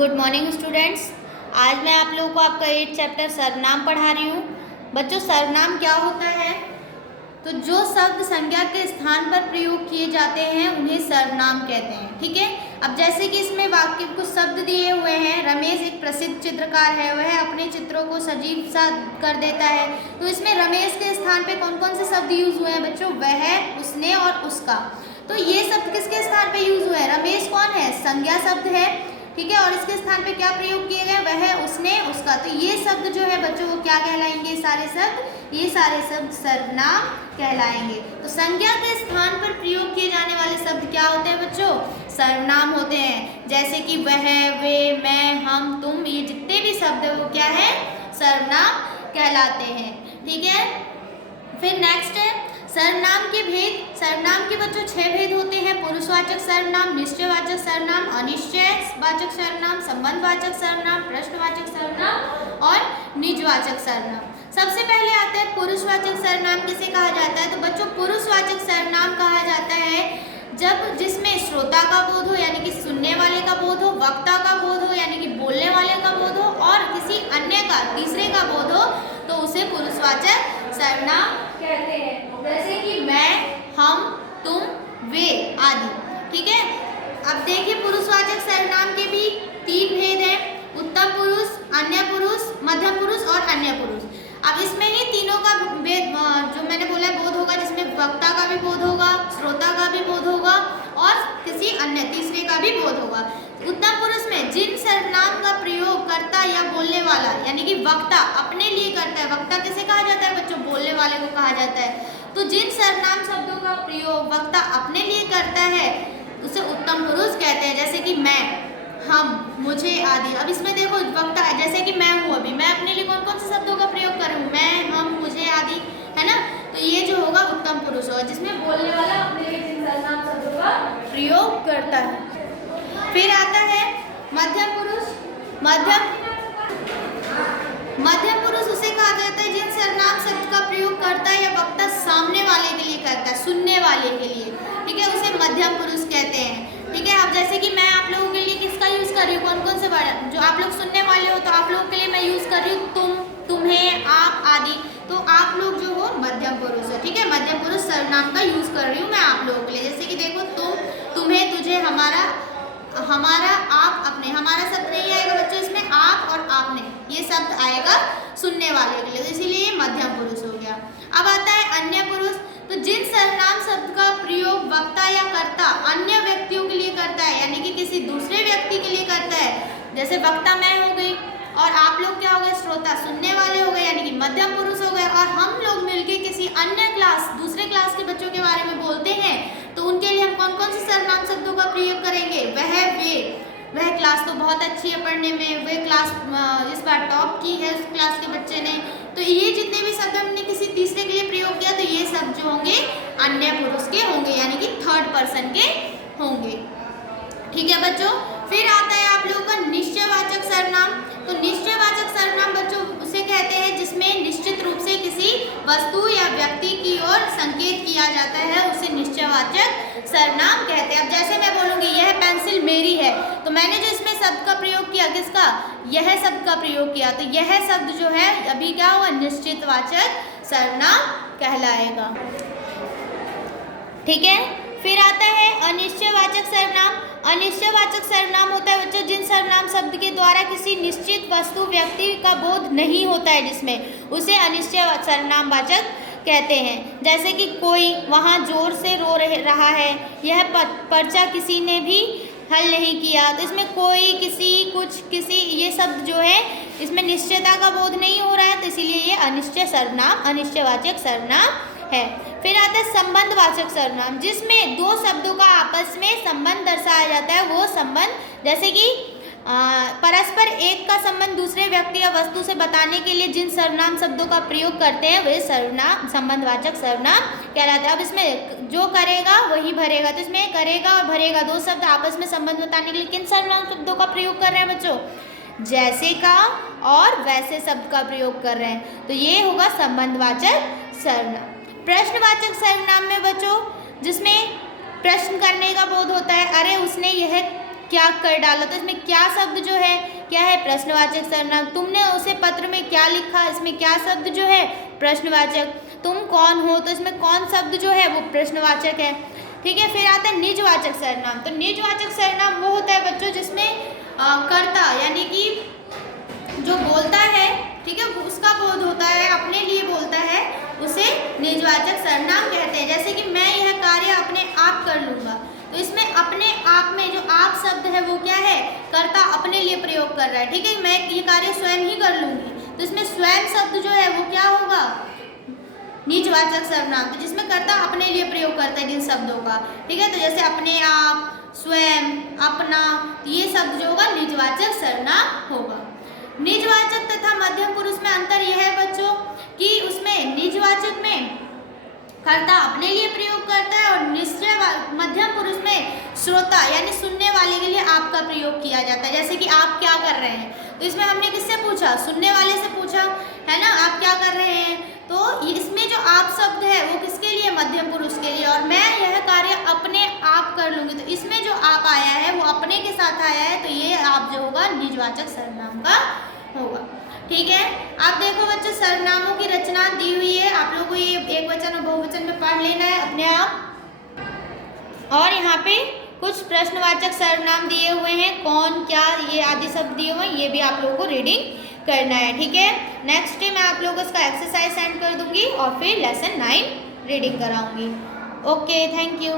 Good morning students. आज मैं आप लोगों को आपका 8th चैप्टर सर्वनाम पढ़ा रही हूँ। बच्चों, सर्वनाम क्या होता है? तो जो शब्द संज्ञा के स्थान पर प्रयोग किए जाते हैं उन्हें सर्वनाम कहते हैं। ठीक है। अब जैसे कि इसमें वाक्य कुछ शब्द दिए हुए हैं। रमेश एक प्रसिद्ध चित्रकार है, वह अपने चित्रों को सजीव सा कर देता है। तो इसमें रमेश के स्थान पे कौन कौन से शब्द यूज हुए हैं बच्चों? वह, उसने और उसका। तो ये शब्द किसके स्थान पे यूज हुए हैं? रमेश कौन है? संज्ञा शब्द है। ठीक है। और इसके स्थान पे क्या प्रयोग किए गए? वह, उसने, उसका। तो ये शब्द जो है बच्चों वो क्या कहलाएंगे? ये सारे शब्द सर्वनाम कहलाएंगे। तो संज्ञा के स्थान पर प्रयोग किए जाने वाले शब्द क्या होते हैं बच्चों? सर्वनाम होते हैं। जैसे कि वह, वे, मैं, हम, तुम, ये जितने भी शब्द है वो क्या है? सर्वनाम कहलाते हैं। ठीक है। फिर नेक्स्ट है सर्वनाम के भेद। सर्वनाम के बच्चों 6 भेद होते हैं। पुरुषवाचक सर्वनाम, निश्चयवाचक सर्वनाम, अनिश्चयवाचक सर्वनाम, संबंधवाचक सर्वनाम, प्रश्नवाचक सर्वनाम और निजवाचक सर्वनाम। सबसे पहले आता है पुरुषवाचक सर्वनाम। किसे कहा जाता है? तो बच्चों पुरुषवाचक सर्वनाम कहा जाता है जब जिसमें श्रोता का बोध हो यानी कि सुनने वाले का बोध हो, वक्ता का बोध हो यानी कि बोलने वाले का बोध हो और किसी अन्य का, तीसरे का बोध हो, तो उसे पुरुषवाचक सर्वनाम कहते हैं। जैसे कि मैं, हम, तुम, वे आदि। ठीक है। अब देखिए पुरुषवाचक सर्वनाम के भी 3 भेद हैं। उत्तम पुरुष, अन्य पुरुष, मध्यम पुरुष और अन्य पुरुष। अब इसमें ही तीनों का भेद जो मैंने बोला बोध होगा, जिसमें वक्ता का भी बोध होगा, श्रोता का भी बोध होगा और किसी अन्य तीसरे का भी बोध होगा। उत्तम पुरुष में जिन सर्वनाम का प्रयोग कर्ता या बोलने वाला यानी कि वक्ता अपने लिए करता है। वक्ता किसे कहा जाता है बच्चों? बोलने वाले को कहा जाता है। तो जिन सर्वनाम शब्दों का प्रयोग वक्ता अपने लिए करता है उसे उत्तम पुरुष कहते हैं। जैसे कि मैं, हम, मुझे आदि। अब इसमें देखो वक्ता है, जैसे कि मैं हूँ, अभी मैं अपने लिए कौन कौन से शब्दों का प्रयोग कर रही हूँ? मैं, हम, मुझे आदि, है ना। तो ये जो होगा उत्तम पुरुष होगा, जिसमें बोलने वाला अपने लिए जिन सर्वनाम शब्दों का प्रयोग करता है। फिर आता है मध्यम पुरुष। मध्यम पुरुष उसे कहा जाता है जिन सर्वनाम शब्द का प्रयोग करता है या वक्ता सामने वाले के लिए करता है, सुनने वाले के लिए। ठीक है, उसे मध्यम पुरुष कहते हैं। ठीक है। अब जैसे कि मैं आप लोगों के लिए किसका यूज कर रही हूँ? कौन कौन से वर्ड जो आप लोग सुनने वाले हो, तो आप लोगों के लिए मैं यूज कर रही हूँ तुम, तुम्हें, आप आदि। तो आप लोग जो हो मध्यम पुरुष हो। ठीक है। मध्यम पुरुष सर्वनाम का यूज कर रही हूँ मैं आप लोगों के लिए। जैसे कि देखो तुम, तुम्हें, तुझे, हमारा, आप, अपने। हमारा शब्द नहीं आएगा बच्चों इसमें, आप और आपने ये शब्द आएगा सुनने वाले के लिए। तो इसीलिए ये मध्यम पुरुष हो गया। अब आता है अन्य पुरुष। तो जिन सर्वनाम शब्द का प्रयोग वक्ता या कर्ता अन्य व्यक्तियों के लिए करता है यानी कि किसी दूसरे व्यक्ति के लिए करता है, जैसे वक्ता मैं हो गई और आप लोग क्या हो गए? श्रोता, सुनने वाले हो गए यानी कि मध्यम पुरुष हो गए। और हम लोग मिलके किसी अन्य क्लास, दूसरे क्लास के बच्चों के बारे में बोलते हैं तो उनके लिए हम कौन कौन से सर्वनाम शब्दों का प्रयोग करेंगे? वह क्लास तो बहुत अच्छी है पढ़ने में, वह क्लास इस बार टॉप की है उस क्लास के बच्चे ने। तो ये जितने भी शब्द हमने किसी तीसरे के लिए प्रयोग किया तो ये शब्द जो होंगे अन्य पुरुष के होंगे यानी कि 3rd पर्सन के होंगे। ठीक है बच्चों। फिर आता है आप लोगों का निश्चयवाचक सर्वनाम। तो निश्चयवाचक सर्वनाम बच्चों उसे कहते हैं जिसमें निश्चित रूप से किसी वस्तु या व्यक्ति की ओर संकेत किया जाता है, उसे निश्चयवाचक सर्वनाम कहते हैं। अब जैसे मैं बोलूँगी यह पेंसिल मेरी है, तो मैंने जो इसमें शब्द का प्रयोग किया, किसका? यह शब्द का प्रयोग किया। तो यह शब्द जो है अभी क्या हुआ? निश्चितवाचक सर्वनाम कहलाएगा। ठीक है। फिर आता है अनिश्चयवाचक सर्वनाम। अनिश्चयवाचक सर्वनाम होता है बच्चों जिन सर्वनाम शब्द के द्वारा किसी निश्चित वस्तु, व्यक्ति का बोध नहीं होता है, जिसमें उसे अनिश्चय सर्वनाम वाचक कहते हैं। जैसे कि कोई वहाँ जोर से रो रहा है, यह पर्चा किसी ने भी हल नहीं किया। तो इसमें कोई, किसी, कुछ, किसी, ये शब्द जो है इसमें निश्चयता का बोध नहीं हो रहा है, तो इसीलिए ये अनिश्चय सर्वनाम, अनिश्चयवाचक सर्वनाम है। फिर आता है संबंधवाचक सर्वनाम जिसमें 2 शब्दों का आपस में संबंध दर्शाया जाता है। वो संबंध जैसे कि परस्पर एक का संबंध दूसरे व्यक्ति या वस्तु से बताने के लिए जिन सर्वनाम शब्दों का प्रयोग करते हैं वे सर्वनाम संबंधवाचक सर्वनाम कहलाते हैं। अब इसमें जो करेगा वही भरेगा, तो इसमें करेगा और भरेगा 2 शब्द आपस में संबंध बताने के लिए किन सर्वनाम शब्दों का प्रयोग कर रहे हैं बच्चों? जैसे का और वैसे शब्द का प्रयोग कर रहे हैं, तो ये होगा संबंधवाचक सर्वनाम। प्रश्नवाचक सर्वनाम में बच्चों जिसमें प्रश्न करने का बोध होता है, अरे उसने यह क्या कर डाला, तो इसमें क्या शब्द जो है क्या है, प्रश्नवाचक सर्वनाम। तुमने उसे पत्र में क्या लिखा, इसमें क्या शब्द जो है, प्रश्नवाचक। तुम कौन हो, तो इसमें कौन शब्द जो है वो प्रश्नवाचक है। ठीक है, फिर आता है निजवाचक सर्वनाम। तो निजवाचक सर्वनाम वो होता है बच्चों जिसमें कर्ता यानी कि जो बोलता है, ठीक है, उसका बोध होता है, अपने लिए बोलता है, उसे निजवाचक सर्वनाम कहते हैं। जैसे कि मैं यह कार्य अपने आप कर लूँगा, तो इसमें अपने आप में जो आप शब्द है वो क्या है, कर्ता अपने लिए प्रयोग कर रहा है। ठीक है, मैं ये कार्य स्वयं ही कर लूँगी, तो इसमें स्वयं शब्द जो है वो क्या होगा, निजवाचक सर्वनाम। तो जिसमें कर्ता अपने लिए प्रयोग करता है जिन शब्दों का। ठीक है, तो जैसे अपने आप, स्वयं, अपना, ये शब्द जो होगा निजवाचक सर्वनाम होगा। निजवाचक तथा मध्यम पुरुष में अंतर यह है बच्चों कि उसमें निजवाचक में कर्ता अपने लिए प्रयोग करता है और निश्चय मध्यम पुरुष में श्रोता यानी सुनने वाले के लिए आपका प्रयोग किया जाता है। जैसे कि आप क्या कर रहे हैं, तो इसमें हमने किससे पूछा, सुनने वाले से पूछा है ना, आप क्या कर रहे हैं। तो इसमें जो आप शब्द है वो किसके लिए, मध्यम पुरुष के लिए। और मैं यह कार्य अपने आप कर लूँगी, तो इसमें जो आप आया है वो अपने के साथ आया है, तो ये आप जो होगा निजवाचक सर्वनाम का होगा। ठीक है, आप देखो बच्चों सर्वनामों की रचना दी हुई है, आप लोगों को ये एक वचन और बहुवचन में पढ़ लेना है अपने आप। और यहाँ पे कुछ प्रश्नवाचक सर्वनाम दिए हुए हैं, कौन, क्या, ये आदि शब्द दिए हुए हैं, ये भी आप लोगों को रीडिंग करना है। ठीक है, नेक्स्ट डे मैं आप लोगों को इसका एक्सरसाइज सेंड कर दूंगी और फिर लेसन 9 रीडिंग कराऊंगी। Okay, thank you.